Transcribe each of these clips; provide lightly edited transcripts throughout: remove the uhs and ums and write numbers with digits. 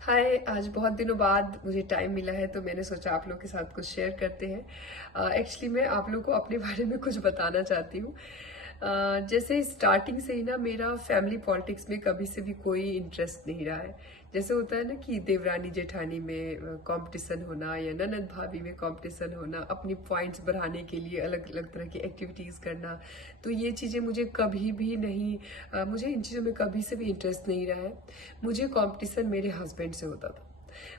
हाय, आज बहुत दिनों बाद मुझे टाइम मिला है तो मैंने सोचा आप लोग के साथ कुछ शेयर करते हैं। एक्चुअली मैं आप लोग को अपने बारे में कुछ बताना चाहती हूँ। जैसे स्टार्टिंग से ही ना मेरा फैमिली पॉलिटिक्स में कभी से भी कोई इंटरेस्ट नहीं रहा है। जैसे होता है ना कि देवरानी जेठानी में कंपटीशन होना या ननद भाभी में कंपटीशन होना, अपनी पॉइंट्स बढ़ाने के लिए अलग अलग तरह की एक्टिविटीज़ करना। तो ये चीज़ें मुझे कभी भी नहीं, मुझे इन चीज़ों में कभी से भी इंटरेस्ट नहीं रहा है। मुझे कंपटीशन मेरे हस्बैंड से होता था,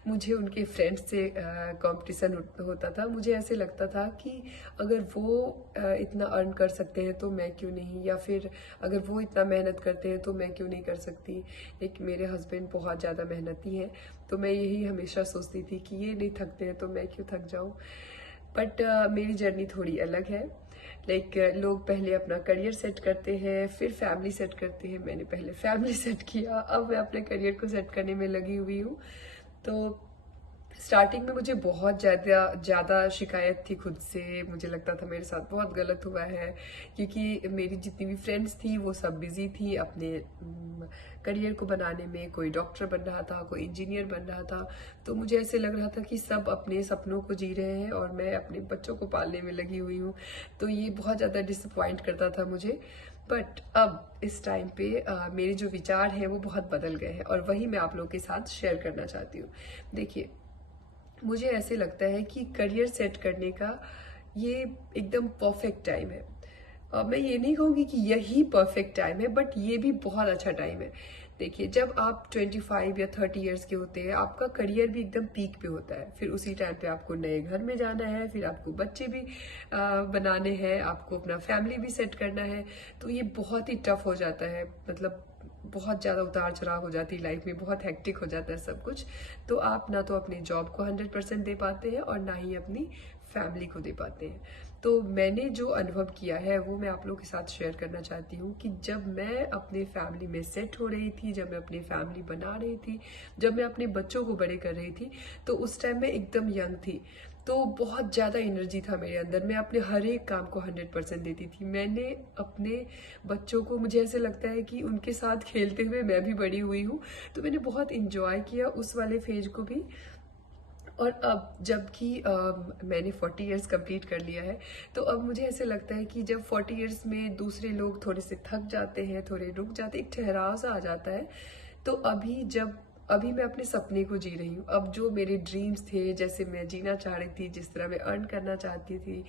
मुझे उनके फ्रेंड्स से कंपटीशन होता था। मुझे ऐसे लगता था कि अगर वो इतना अर्न कर सकते हैं तो मैं क्यों नहीं, या फिर अगर वो इतना मेहनत करते हैं तो मैं क्यों नहीं कर सकती। लेकिन मेरे हस्बैंड बहुत ज़्यादा मेहनती हैं, तो मैं यही हमेशा सोचती थी कि ये नहीं थकते हैं तो मैं क्यों थक जाऊँ। बट मेरी जर्नी थोड़ी अलग है। लोग पहले अपना करियर सेट करते हैं, फिर फैमिली सेट करते हैं। मैंने पहले फैमिली सेट किया, अब मैं अपने करियर को सेट करने में लगी हुई हूँ। तो स्टार्टिंग में मुझे बहुत ज़्यादा ज़्यादा शिकायत थी खुद से। मुझे लगता था मेरे साथ बहुत गलत हुआ है, क्योंकि मेरी जितनी भी फ्रेंड्स थी वो सब बिजी थी अपने करियर को बनाने में। कोई डॉक्टर बन रहा था, कोई इंजीनियर बन रहा था। तो मुझे ऐसे लग रहा था कि सब अपने सपनों को जी रहे हैं और मैं अपने बच्चों को पालने में लगी हुई हूँ। तो ये बहुत ज़्यादा डिसअपॉइंट करता था मुझे। बट अब इस टाइम पे मेरे जो विचार हैं वो बहुत बदल गए हैं, और वही मैं आप लोगों के साथ शेयर करना चाहती हूँ। देखिए, मुझे ऐसे लगता है कि करियर सेट करने का ये एकदम परफेक्ट टाइम है। मैं ये नहीं कहूँगी कि यही परफेक्ट टाइम है, बट ये भी बहुत अच्छा टाइम है। देखिए, जब आप 25 या 30 इयर्स के होते हैं, आपका करियर भी एकदम पीक पे होता है। फिर उसी टाइम पे आपको नए घर में जाना है, फिर आपको बच्चे भी बनाने हैं, आपको अपना फैमिली भी सेट करना है। तो ये बहुत ही टफ हो जाता है, मतलब बहुत ज़्यादा उतार चढ़ाव हो जाती है लाइफ में, बहुत हेक्टिक हो जाता है सब कुछ। तो आप ना तो अपनी जॉब को 100% दे पाते हैं और ना ही अपनी फैमिली को दे पाते हैं। तो मैंने जो अनुभव किया है वो मैं आप लोगों के साथ शेयर करना चाहती हूँ कि जब मैं अपने फैमिली में सेट हो रही थी, जब मैं अपनी फैमिली बना रही थी, जब मैं अपने बच्चों को बड़े कर रही थी, तो उस टाइम मैं एकदम यंग थी। तो बहुत ज़्यादा एनर्जी था मेरे अंदर, मैं अपने हर एक काम को 100% देती थी। मैंने अपने बच्चों को, मुझे ऐसे लगता है कि उनके साथ खेलते हुए मैं भी बड़ी हुई हूँ। तो मैंने बहुत इंजॉय किया उस वाले फेज को भी। और अब जबकि मैंने 40 इयर्स कंप्लीट कर लिया है, तो अब मुझे ऐसे लगता है कि जब 40 इयर्स में दूसरे लोग थोड़े से थक जाते हैं, थोड़े रुक जाते हैं, एक ठहराव सा आ जाता है। तो अभी मैं अपने सपने को जी रही हूँ। अब जो मेरे ड्रीम्स थे, जैसे मैं जीना चाह रही थी, जिस तरह मैं अर्न करना चाहती थी,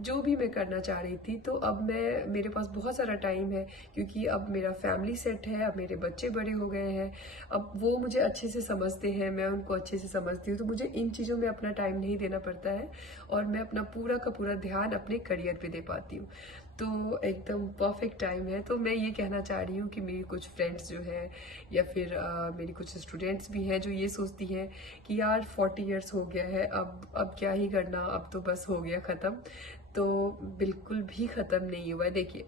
जो भी मैं करना चाह रही थी, तो अब मेरे पास बहुत सारा टाइम है, क्योंकि अब मेरा फैमिली सेट है, अब मेरे बच्चे बड़े हो गए हैं। अब वो मुझे अच्छे से समझते हैं, मैं उनको अच्छे से समझती हूँ, तो मुझे इन चीज़ों में अपना टाइम नहीं देना पड़ता है, और मैं अपना पूरा का पूरा ध्यान अपने करियर पे दे पाती हूँ। तो एकदम परफेक्ट टाइम है। तो मैं ये कहना चाह रही हूँ कि मेरी कुछ फ्रेंड्स जो है, या फिर मेरी कुछ स्टूडेंट्स भी हैं जो ये सोचती हैं कि यार 40 इयर्स हो गया है, अब क्या ही करना, अब तो बस हो गया ख़त्म। तो बिल्कुल भी ख़त्म नहीं हुआ है। देखिए,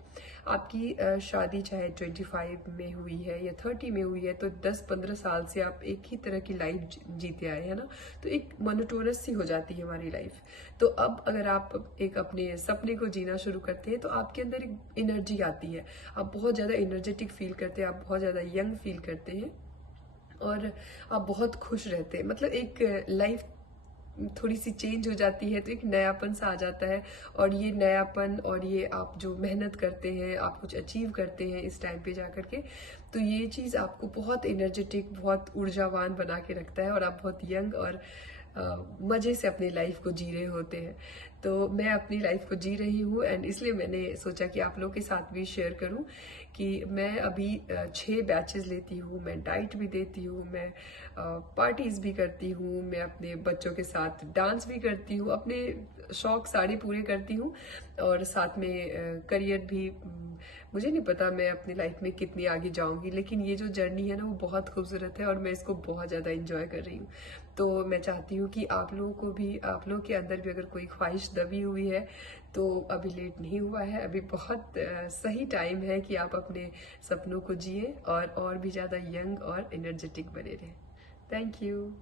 आपकी शादी चाहे 25 में हुई है या 30 में हुई है, तो 10-15 साल से आप एक ही तरह की लाइफ जीते आए हैं ना। तो एक मोनोटोनस सी हो जाती है हमारी लाइफ। तो अब अगर आप एक अपने सपने को जीना शुरू करते हैं, तो आपके अंदर एक एनर्जी आती है, आप बहुत ज़्यादा एनर्जेटिक फील करते हैं, आप बहुत ज़्यादा यंग फील करते हैं, और आप बहुत खुश रहते हैं। मतलब एक लाइफ थोड़ी सी चेंज हो जाती है, तो एक नयापन सा आ जाता है। और ये नयापन, और ये आप जो मेहनत करते हैं, आप कुछ अचीव करते हैं इस टाइम पे जा करके, तो ये चीज़ आपको बहुत एनर्जेटिक, बहुत ऊर्जावान बना के रखता है, और आप बहुत यंग और मज़े से अपनी लाइफ को जी रहे होते हैं। तो मैं अपनी लाइफ को जी रही हूँ, एंड इसलिए मैंने सोचा कि आप लोगों के साथ भी शेयर करूँ कि मैं अभी 6 बैचेस लेती हूँ, मैं डाइट भी देती हूँ, मैं पार्टीज भी करती हूँ, मैं अपने बच्चों के साथ डांस भी करती हूँ, अपने शौक सारे पूरे करती हूँ, और साथ में करियर भी। मुझे नहीं पता मैं अपनी लाइफ में कितनी आगे जाऊंगी, लेकिन ये जो जर्नी है ना वो बहुत खूबसूरत है, और मैं इसको बहुत ज़्यादा इंजॉय कर रही हूँ। तो मैं चाहती हूँ कि आप लोगों को भी, आप लोगों के अंदर भी अगर कोई ख्वाहिश दबी हुई है, तो अभी लेट नहीं हुआ है। अभी बहुत सही टाइम है कि आप अपने सपनों को जिए, और भी ज़्यादा यंग और एनर्जेटिक बने रहें। Thank you.